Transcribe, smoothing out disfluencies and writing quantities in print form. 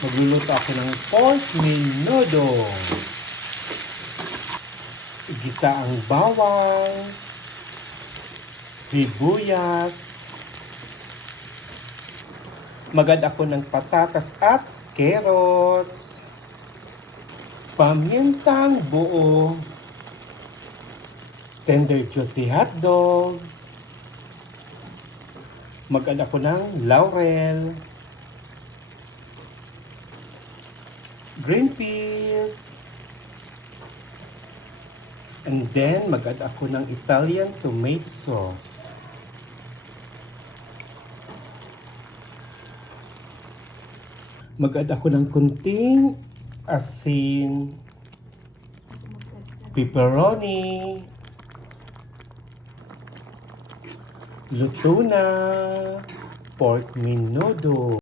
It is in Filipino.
Magluluto ako ng pork menudo. Igisa ang bawang, sibuyas. Magad ako ng patatas at carrots. Pamintang buo. Tender juicy hotdogs. Magad ako ng laurel. Green peas. And then, mag-add ako ng Italian tomato sauce. Mag-add ako ng kunting asin, pepperoni, luto na, pork menudo.